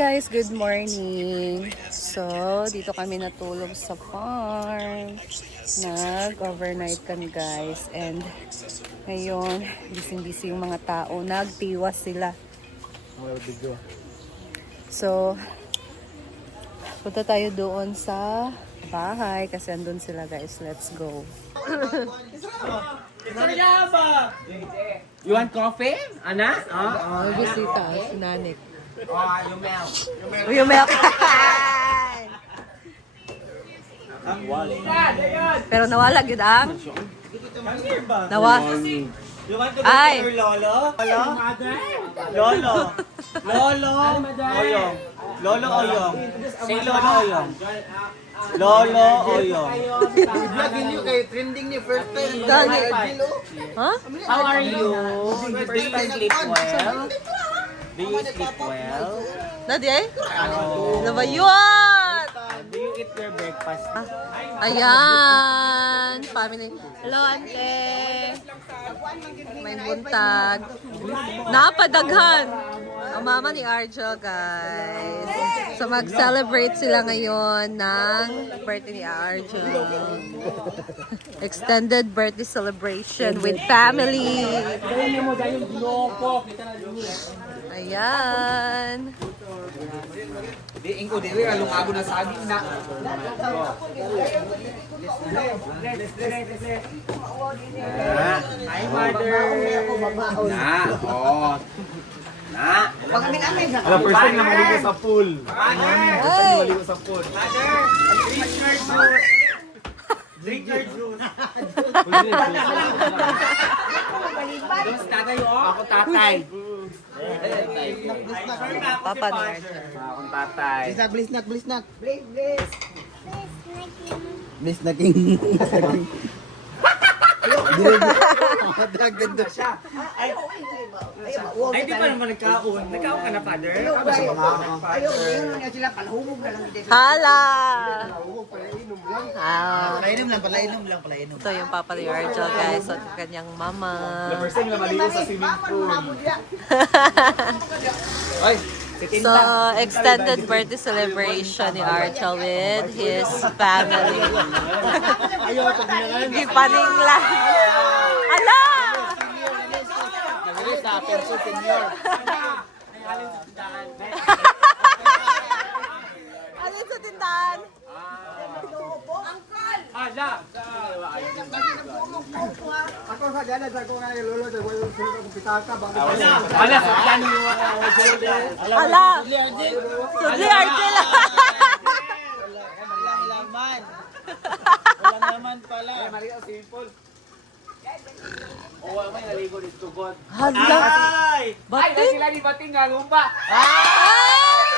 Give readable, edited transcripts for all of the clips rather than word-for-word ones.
guys, good morning. So, dito kami natulog sa farm. Nag-overnight kami guys. And ngayon, busy-busy yung mga tao. Nagtiwas sila. So, punta tayo doon sa bahay kasi andun sila guys. Let's go. You want coffee? Ana? Bisita, si Nanik. Yung milk. Yung milk. Pero nawala gid ang. Nawala. You want to go Ay. to your lolo? Lolo? Lolo? Oyong. Lolo Oyong. Say Lolo Oyong. Lolo Oyong. Vlog niyo kay trending ni first time. Huh? How are you? Do you sleep well? Do you sleep well? Nadi ay? Nabayuan! Do you eat your breakfast? Ayan, family. Hello, ante. May buntag. Napadaghan. Ang mama ni Arjo, guys. So, mag-celebrate sila ngayon ng birthday ni Arjo. Extended birthday celebration with family. Ayan. Di ingko dili along ago na saging na. Hi, mother. Na, oh. Na. Ala first time na maligo sa pool. Maligo sa pool. Mother, drink your juice. Drink your juice. Dos tatay oh. Ako tatay. Papa ni Arjo. Akong tatay. Bliss nak. Bliss na king. Ganda siya. Ay, di pa naman nagkaon. Nagkaon ka na, father? Hala! Ah, Palainom lang. ito yung papa ni Arjo, guys. At yung kanyang mama. First time na maligo sa swimming pool. Ay, So, extended birthday celebration ni Arjo with his family. Ipaning lang. Ala! nagalis sa penso senior. Ano sa tindahan? Ako sa gana sa ko nga lolo sa ko yung pitaka bago. Wala, yan yung Ala! Sudli Arjel! walang laman pala. Ay, Maria simple. Oo, may naligo dito, God. Hala! Ay! Bating? Ay, sila ni Bating nga, lumba. Ah!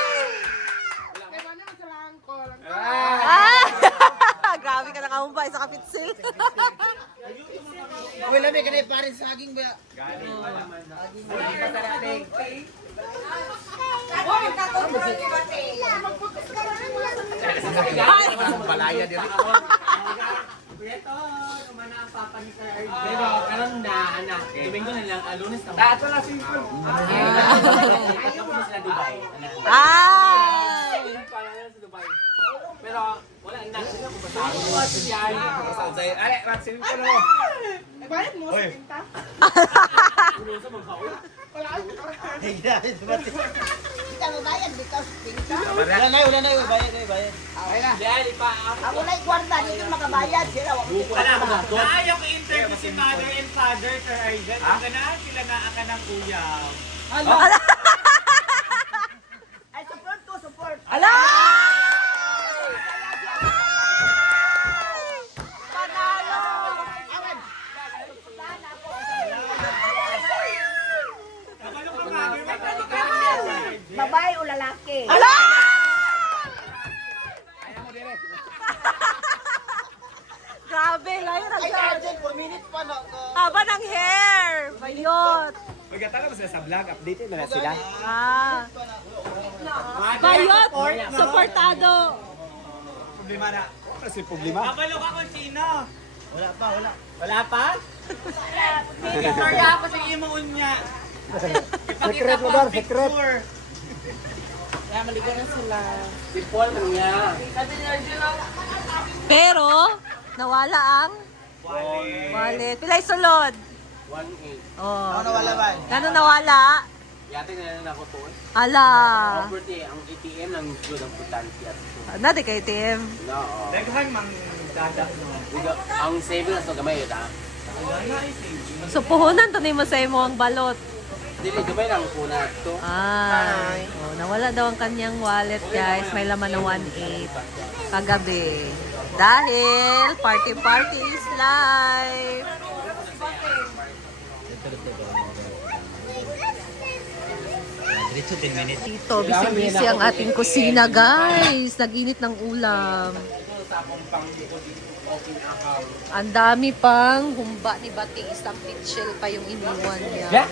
Grabe ka nakahumpay sa kapitsil. Uy, lami ka na parin saging ba? Balaya din. Ito, kumana ang papa ni Sir Arjel. Pero, karon na, anak. Domingo na lang, Lunes na. Ito na, simple. Ayaw mo sila Dubai. Ay! Pangalan sa Dubai. Pero, wala na. Ako si Jai. Ay, Ratsin ko na mo. Bayad mo sa pinta? Ulo sa mga kaul. Kita mo bayad, di ka sa pinta? Wala na, bayad. Jai, pa. Ako na ikwarta, dito makabayad. Sila, wag mo Ayaw ko interview si mother and father, Sir Arjel. Ganaan sila nga aka ng kuya. Ay, support ko, support. Ala! Panalo! Babae o lalaki? Ala! Grabe, layo na siya. 4 minutes pa na. Haba ng hair. Bayot. Magkatala ba sila sa vlog? Updated na sila? Ah. Bayot. Supportado. Problema na. Kasi problema. Kapalo ka kung sino? Wala pa. Wala pa? Istorya ako sa imo unya. Secret lugar, secret. Kaya maligo na sila. Si Paul lang niya. Pero, nawala ang wallet. Pilay sulod. 1.8. Oh. nawala ba? Gano'n nawala? Yate na lang ako to. Ala. Property, ang ATM lang good ang putante. Nadi kay Tim. No. Daghan mang dadak no. Ang savings to gamay ita. So, puhunan to ni mo sa imo ang balot. Dili gamay lang kuna to. Ay. Oh, nawala daw ang kanyang wallet, guys. May laman na 1.8 kagabi. Dahil party is life. Dito, busy-busy ang ating kusina, guys. Nag-init ng ulam. Ang dami pang humba ni Bating. Isang pitchel pa yung iniwan niya.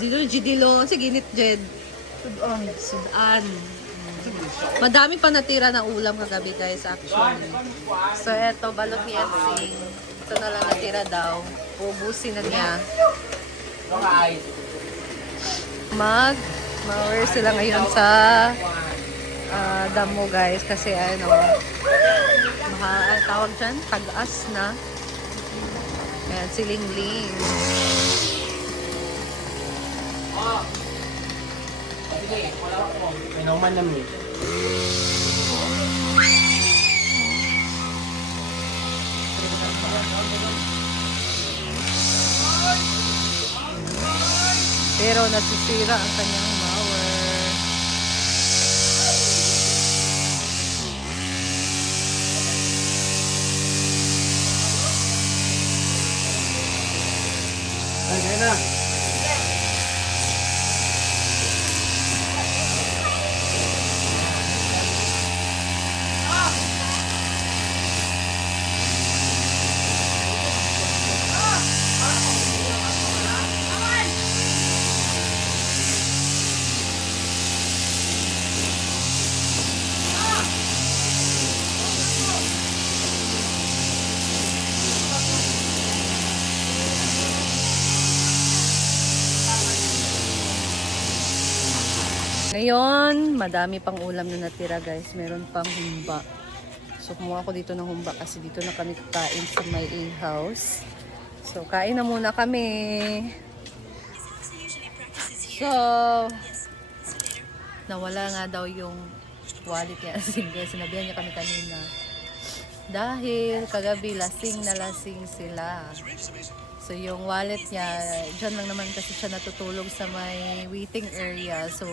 Dilo, Jidilo. Sige, init, Jed. Sudan. Madami pa natira na ulam kagabi, guys, actually. So, eto, balot ni Etsing. Ito na lang natira daw. Ubusin na niya. Mag-mower sila ngayon sa damo, guys, kasi ano, tawag dyan, tag-as na. Ayan, si Ling-Ling. May naman namin. Pero nasisira ang kanyang mower. Ay, kaya na. Ngayon, madami pang ulam na natira, guys. Meron pang humba. So, kumuha ako dito ng humba kasi dito na kami kakain sa my A-house. So, kain na muna kami. So, nawala nga daw yung wallet niya. Sige, sinabihan niya kami kanina. Dahil kagabi, lasing na lasing sila. So, yung wallet niya, dyan lang naman kasi siya natutulog sa may waiting area. So,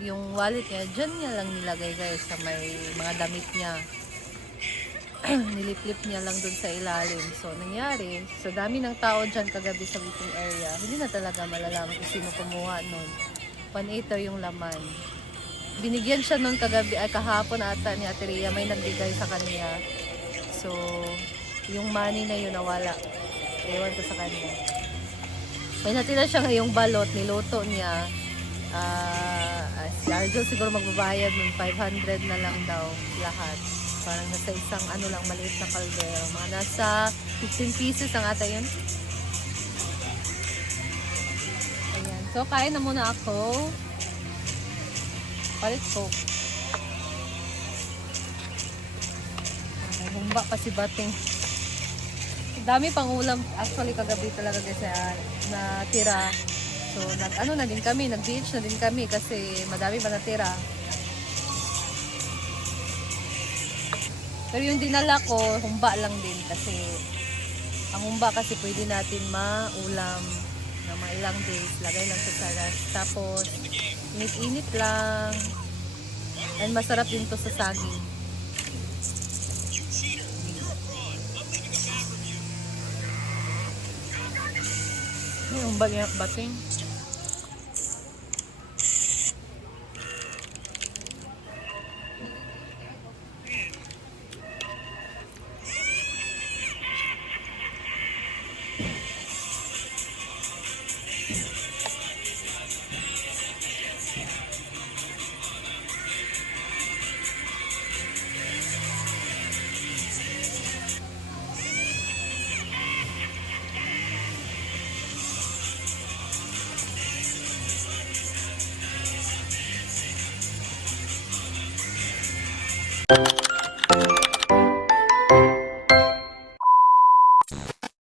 yung wallet niya, dyan niya lang nilagay, guys, sa may mga damit niya. Niliplip niya lang dun sa ilalim. So, nangyari, so dami ng tao dyan kagabi sa waiting area. Hindi na talaga malalaman kung sino kumuha nun. 1.8 yung laman. Binigyan siya nun kagabi, ay kahapon ata ni Ate Rhea, may nagbigay sa kanya. So, yung money na yun nawala. Ewan ko sa kanya. May natira siya ngayong balot, niluto niya. Si Arjo siguro magbabayad nun, 500 na lang daw lahat. Parang nasa isang ano lang, maliit na kaldero. Mga nasa 15 pieces ang ata yun. Ayan. So, kain na muna ako. Palit ko. Humba pa si Bating. Dami pang ulam. Actually, kagabi talaga kasi na tira. So, ano na din kami, nag-beach na din kami kasi madami pa natira. Pero yung dinala ko, humba lang din kasi ang humba kasi pwede natin maulam na mga ilang days. Lagay lang sa salas. Tapos, init-init lang. And masarap din to sa saging. Yung humba niya, Bating.